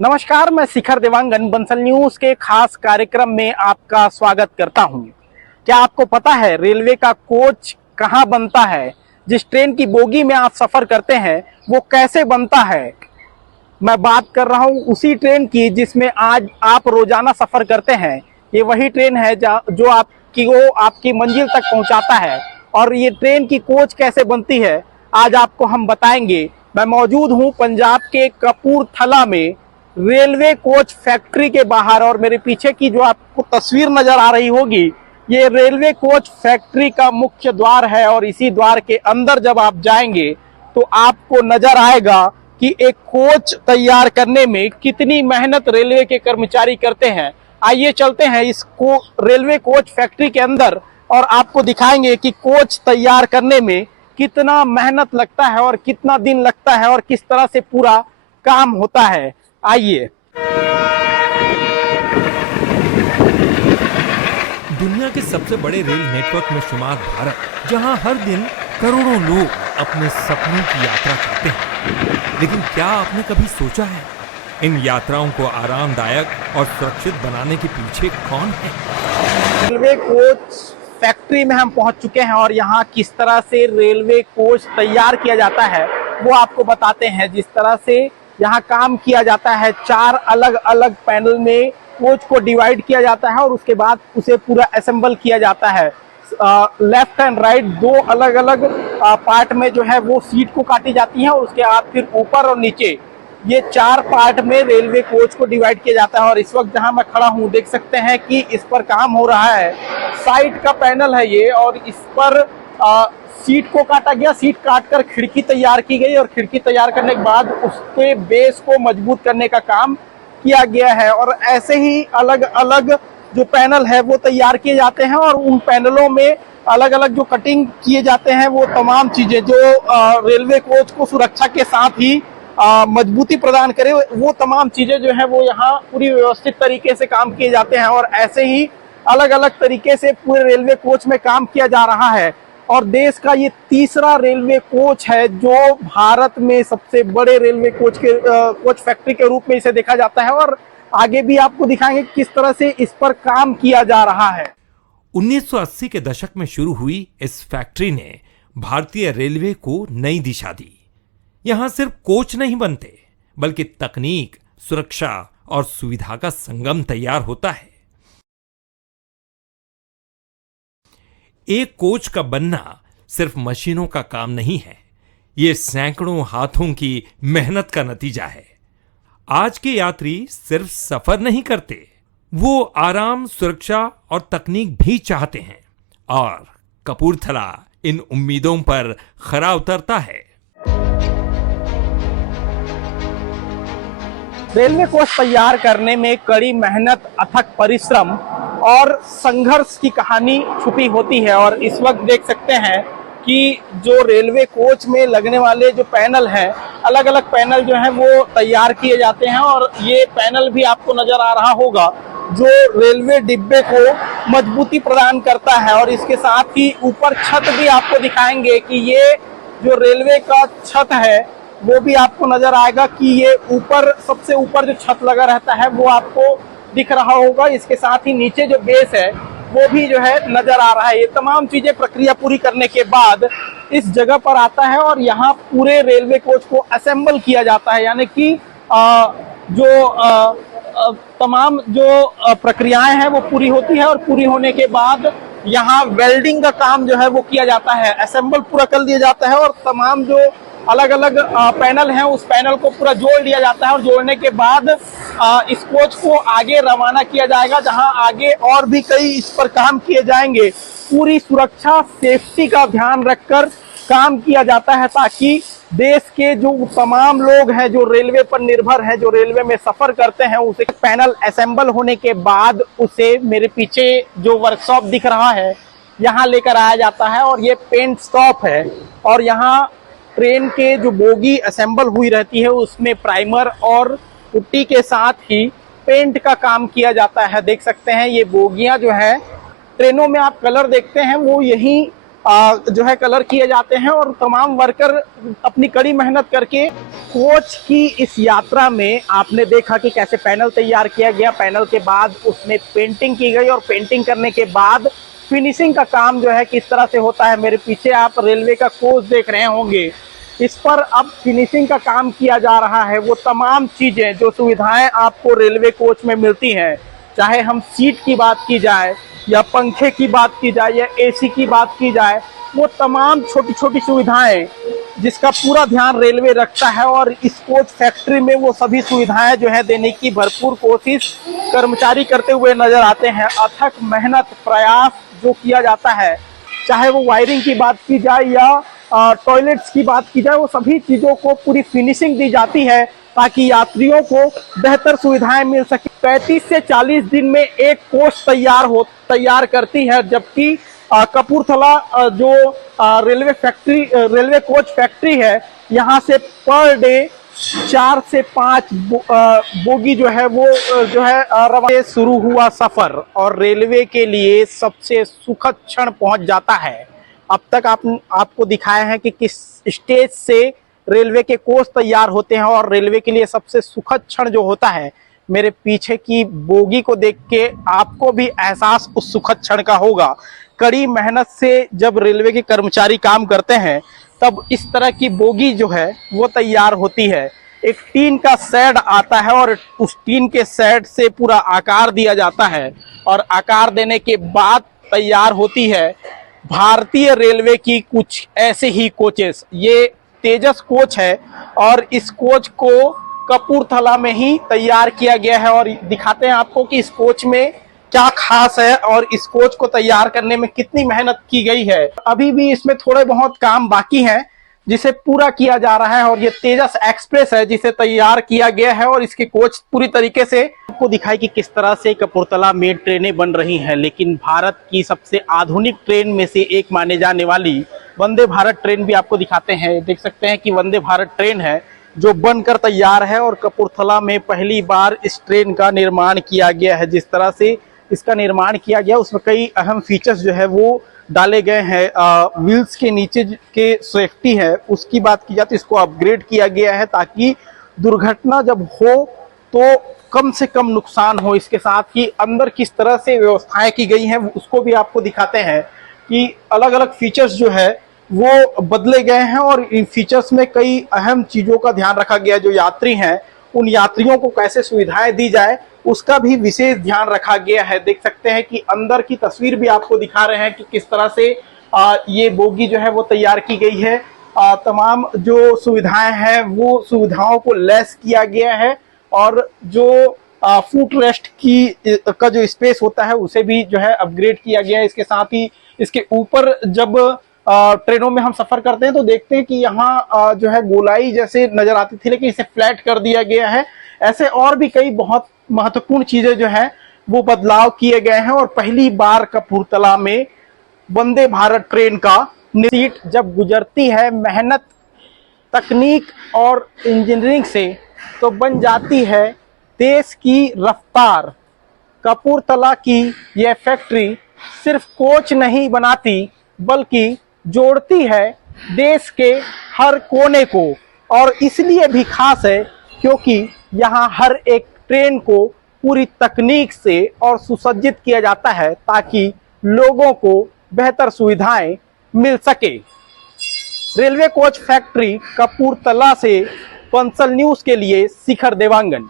नमस्कार, मैं शिखर देवांगन बंसल न्यूज के खास कार्यक्रम में आपका स्वागत करता हूं। क्या आपको पता है रेलवे का कोच कहां बनता है? जिस ट्रेन की बोगी में आप सफर करते हैं वो कैसे बनता है? मैं बात कर रहा हूं उसी ट्रेन की जिसमें आज आप रोजाना सफर करते हैं। ये वही ट्रेन है जो आपकी मंजिल तक पहुंचाता है। और ये ट्रेन की कोच कैसे बनती है आज आपको हम बताएंगे। मैं मौजूद हूं पंजाब के कपूरथला में रेलवे कोच फैक्ट्री के बाहर, और मेरे पीछे की जो आपको तस्वीर नजर आ रही होगी ये रेलवे कोच फैक्ट्री का मुख्य द्वार है। और इसी द्वार के अंदर जब आप जाएंगे तो आपको नजर आएगा कि एक कोच तैयार करने में कितनी मेहनत रेलवे के कर्मचारी करते हैं। आइए चलते हैं इस रेलवे कोच फैक्ट्री के अंदर और आपको दिखाएंगे कि कोच तैयार करने में कितना मेहनत लगता है और कितना दिन लगता है और किस तरह से पूरा काम होता है। आइए। दुनिया के सबसे बड़े रेल नेटवर्क में शुमार भारत, जहां हर दिन करोड़ों लोग अपने सपनों की यात्रा करते हैं, लेकिन क्या आपने कभी सोचा है इन यात्राओं को आरामदायक और सुरक्षित बनाने के पीछे कौन है? रेलवे कोच फैक्ट्री में हम पहुंच चुके हैं और यहाँ किस तरह से रेलवे कोच तैयार किया जाता है वो आपको बताते हैं। जिस तरह से यहाँ काम किया जाता है, 4 अलग अलग पैनल में कोच को डिवाइड किया जाता है और उसके बाद उसे पूरा असेंबल किया जाता है। लेफ्ट एंड राइट 2 अलग अलग पार्ट में जो है वो सीट को काटी जाती है और उसके बाद फिर ऊपर और नीचे ये 4 पार्ट में रेलवे कोच को डिवाइड किया जाता है। और इस वक्त जहां मैं खड़ा हूं देख सकते हैं कि इस पर काम हो रहा है। साइड का पैनल है ये और इस पर सीट को काटा गया, सीट काटकर खिड़की तैयार की गई और खिड़की तैयार करने के बाद उसके बेस को मजबूत करने का काम किया गया है। और ऐसे ही अलग अलग जो पैनल है वो तैयार किए जाते हैं और उन पैनलों में अलग अलग जो कटिंग किए जाते हैं वो तमाम चीजें जो रेलवे कोच को सुरक्षा के साथ ही मजबूती प्रदान करे, वो तमाम चीजें जो है वो यहाँ पूरी व्यवस्थित तरीके से काम किए जाते हैं। और ऐसे ही अलग अलग तरीके से पूरे रेलवे कोच में काम किया जा रहा है। और देश का ये तीसरा रेलवे कोच है जो भारत में सबसे बड़े रेलवे कोच फैक्ट्री के रूप में इसे देखा जाता है। और आगे भी आपको दिखाएंगे किस तरह से इस पर काम किया जा रहा है। 1980 के दशक में शुरू हुई इस फैक्ट्री ने भारतीय रेलवे को नई दिशा दी। यहां सिर्फ कोच नहीं बनते बल्कि तकनीक, सुरक्षा और सुविधा का संगम तैयार होता है। एक कोच का बनना सिर्फ मशीनों का काम नहीं है, यह सैकड़ों हाथों की मेहनत का नतीजा है। आज के यात्री सिर्फ सफर नहीं करते, वो आराम, सुरक्षा और तकनीक भी चाहते हैं। और कपूरथला इन उम्मीदों पर खरा उतरता है। रेलवे कोच तैयार करने में कड़ी मेहनत, अथक परिश्रम और संघर्ष की कहानी छुपी होती है। और इस वक्त देख सकते हैं कि जो रेलवे कोच में लगने वाले जो पैनल हैं, अलग अलग पैनल जो हैं वो तैयार किए जाते हैं। और ये पैनल भी आपको नजर आ रहा होगा जो रेलवे डिब्बे को मजबूती प्रदान करता है। और इसके साथ ही ऊपर छत भी आपको दिखाएंगे कि ये जो रेलवे का छत है वो भी आपको नजर आएगा कि ये ऊपर, सबसे ऊपर जो छत लगा रहता है वो आपको दिख रहा होगा। इसके साथ ही नीचे जो बेस है वो भी जो है नजर आ रहा है। ये तमाम चीजें प्रक्रिया पूरी करने के बाद इस जगह पर आता है और यहाँ पूरे रेलवे कोच को असेंबल किया जाता है। यानी कि तमाम जो प्रक्रियाएं हैं वो पूरी होती है और पूरी होने के बाद यहाँ वेल्डिंग का काम जो है वो किया जाता है। असेंबल पूरा कर दिया जाता है और तमाम जो अलग अलग पैनल हैं उस पैनल को पूरा जोड़ दिया जाता है। और जोड़ने के बाद इस कोच को आगे रवाना किया जाएगा, जहां आगे और भी कई इस पर काम किए जाएंगे। पूरी सुरक्षा, सेफ्टी का ध्यान रखकर काम किया जाता है ताकि देश के जो तमाम लोग हैं जो रेलवे पर निर्भर हैं, जो रेलवे में सफर करते हैं, उसे पैनल असेंबल होने के बाद उसे मेरे पीछे जो वर्कशॉप दिख रहा है यहाँ लेकर आया जाता है। और ये पेंट शॉप है और यहाँ ट्रेन के जो बोगी असेंबल हुई रहती है उसमें प्राइमर और पुट्टी के साथ ही पेंट का काम किया जाता है। देख सकते हैं ये बोगियां जो है, ट्रेनों में आप कलर देखते हैं वो यही जो है कलर किए जाते हैं और तमाम वर्कर अपनी कड़ी मेहनत करके कोच की इस यात्रा में आपने देखा कि कैसे पैनल तैयार किया गया, पैनल के बाद उसमें पेंटिंग की गई और पेंटिंग करने के बाद फिनिशिंग का काम जो है किस तरह से होता है। मेरे पीछे आप रेलवे का कोच देख रहे होंगे, इस पर अब फिनिशिंग का काम किया जा रहा है। वो तमाम चीजें जो सुविधाएं आपको रेलवे कोच में मिलती हैं, चाहे हम सीट की बात की जाए या पंखे की बात की जाए या एसी की बात की जाए, वो तमाम छोटी छोटी सुविधाएं जिसका पूरा ध्यान रेलवे रखता है और इस कोच फैक्ट्री में वो सभी सुविधाएं जो है देने की भरपूर कोशिश कर्मचारी करते हुए नजर आते हैं। अथक मेहनत प्रयास जो किया जाता है, चाहे वो वायरिंग की बात की जाए या टॉयलेट्स की बात की जाए, वो सभी चीजों को पूरी फिनिशिंग दी जाती है ताकि यात्रियों को बेहतर सुविधाएं मिल सके। 35 से 40 दिन में एक कोच तैयार करती है, जबकि कपूरथला जो रेलवे कोच फैक्ट्री है, यहाँ से पर डे 4 से 5 बोगी जो है वो जो है रवाना शुरू हुआ सफर और रेलवे के लिए सबसे सुखद क्षण पहुंच जाता है। अब तक आपको दिखाया है कि किस स्टेज से रेलवे के कोच तैयार होते हैं और रेलवे के लिए सबसे सुखद क्षण जो होता है, मेरे पीछे की बोगी को देख के आपको भी एहसास उस सुखद क्षण का होगा। कड़ी मेहनत से जब रेलवे के कर्मचारी काम करते हैं तब इस तरह की बोगी जो है वो तैयार होती है। एक टीन का शेड आता है और उस टीन के शेड से पूरा आकार दिया जाता है और आकार देने के बाद तैयार होती है भारतीय रेलवे की कुछ ऐसे ही कोचेस। ये तेजस कोच है और इस कोच को कपूरथला में ही तैयार किया गया है और दिखाते हैं आपको कि इस कोच में क्या खास है और इस कोच को तैयार करने में कितनी मेहनत की गई है। अभी भी इसमें थोड़े बहुत काम बाकी हैं जिसे पूरा किया जा रहा है और ये तेजस एक्सप्रेस है जिसे तैयार किया गया है और इसके कोच पूरी तरीके से आपको दिखाई कि किस तरह से कपूरथला में ट्रेनें बन रही हैं। लेकिन भारत की सबसे आधुनिक ट्रेन में से एक माने जाने वाली वंदे भारत ट्रेन भी आपको दिखाते हैं। देख सकते हैं कि वंदे भारत ट्रेन है जो बनकर तैयार है और कपूरथला में पहली बार इस ट्रेन का निर्माण किया गया है। जिस तरह से इसका निर्माण किया गया उसमें कई अहम फीचर्स जो है वो डाले गए हैं। व्हील्स के नीचे के सेफ्टी है उसकी बात की जाए तो इसको अपग्रेड किया गया है ताकि दुर्घटना जब हो तो कम से कम नुकसान हो। इसके साथ ही अंदर किस तरह से व्यवस्थाएं की गई हैं उसको भी आपको दिखाते हैं कि अलग अलग फीचर्स जो है वो बदले गए हैं और इन फीचर्स में कई अहम चीजों का ध्यान रखा गया है। जो यात्री हैं उन यात्रियों को कैसे सुविधाएं दी जाए उसका भी विशेष ध्यान रखा गया है। देख सकते हैं कि अंदर की तस्वीर भी आपको दिखा रहे हैं कि किस तरह से ये बोगी जो है वो तैयार की गई है। तमाम जो सुविधाएं हैं वो सुविधाओं को लेस किया गया है और जो फुट रेस्ट का जो स्पेस होता है उसे भी जो है अपग्रेड किया गया है। इसके साथ ही इसके ऊपर जब ट्रेनों में हम सफर करते हैं तो देखते हैं कि यहाँ जो है गोलाई जैसे नजर आती थी लेकिन इसे फ्लैट कर दिया गया है। ऐसे और भी कई बहुत महत्वपूर्ण चीजें जो है वो बदलाव किए गए हैं और पहली बार कपूरथला में वंदे भारत ट्रेन का सीट जब गुजरती है मेहनत तकनीक और इंजीनियरिंग से तो बन जाती है देश की रफ्तार। कपूरथला की यह फैक्ट्री सिर्फ कोच नहीं बनाती बल्कि जोड़ती है देश के हर कोने को और इसलिए भी खास है क्योंकि यहाँ हर एक ट्रेन को पूरी तकनीक से और सुसज्जित किया जाता है ताकि लोगों को बेहतर सुविधाएं मिल सके। रेलवे कोच फैक्ट्री कपूरथला से पंसल न्यूज के लिए शिखर देवांगन।